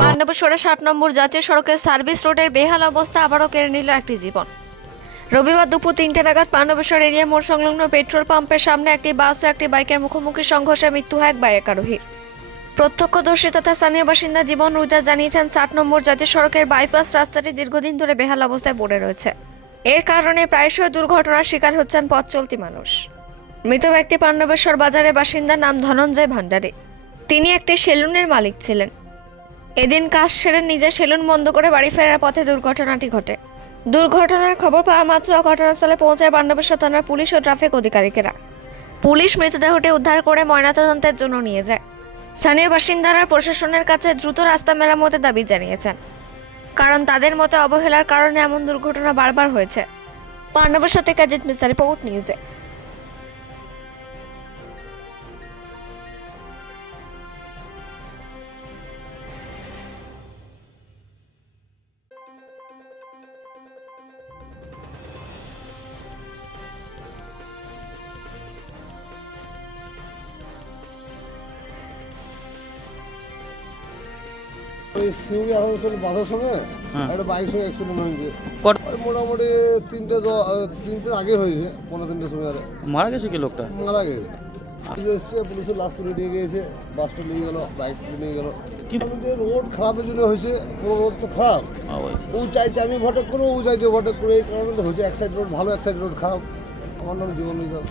পাণ্ডবেশ্বরে ৭ নম্বর জাতীয় সড়কের সার্ভিস রোডের বেহাল অবস্থা আবারও কেড়ে নিল একটি জীবন। রবিবার দুপুর ৩টে নাগাদ পাণ্ডবেশ্বর এরিয়া মোড় সংলগ্ন পেট্রোল পাম্পের সামনে একটি বাস ও একটি বাইকের মুখোমুখি সংঘর্ষে মৃত্যু হয় এক বাইক আরোহীর। প্রত্যক্ষদর্শী তথা স্থানীয় বাসিন্দা জীবন রুইদাস জানিয়েছেন, ৬০ নম্বর জাতীয় সড়কের বাইপাস রাস্তাটি দীর্ঘদিন ধরে বেহাল অবস্থায় পড়ে রয়েছে। এর কারণে প্রায়শই দুর্ঘটনার শিকার হচ্ছেন পথ চলতি মানুষ। মৃত ব্যক্তি পাণ্ডবেশ্বর বাজারের বাসিন্দা, নাম ধনঞ্জয় ভান্ডারী। তিনি একটি সেলুনের মালিক ছিলেন। এদিন কাজ সেরে নিজে সেলুন বন্ধ করে বাড়ি ফেরার পথে দুর্ঘটনাটি ঘটে। দুর্ঘটনার খবর পাওয়া মাত্র ঘটনাস্থলে পৌঁছায় পাণ্ডবেশ্বর থানার পুলিশ ও ট্রাফিক আধিকারিকেরা। পুলিশ মৃতদেহটি উদ্ধার করে ময়নাতদন্তের জন্য নিয়ে যায়। স্থানীয় বাসিন্দারা প্রশাসনের কাছে দ্রুত রাস্তা মেরামতের দাবি জানিয়েছেন, কারণ তাদের মতে অবহেলার কারণে এমন দুর্ঘটনা বারবার হয়েছে। পাণ্ডবেশ্বর থেকে অজিত মিশ্রা, রিপোর্ট নিউজে। ওই সিউড়ি আসানসোল বাঁধার সময় একটা বাইক সঙ্গে অ্যাক্সিডেন্ট হয়েছে। মোটামুটি তিনটের আগে হয়েছে, ৩:৩টার সময়। আরে মারা গেছে কি লোকটা? মারা গেছে। এসছে, পুলিশের লাশ তুলে নিয়ে গিয়েছে, বাসটা নিয়ে গেলো, বাইক নিয়ে গেলো। রোড খারাপের জন্য হয়েছে, পুরো রোড তো খারাপ। ও চাইছে আমি ভটেক করবো, ও চাইছে ভটেক করে, এই কারণে তো হয়েছে। এক সাইড রোড ভালো, এক সাইড রোড খারাপ। আমার নাম জীবন রুইদাস।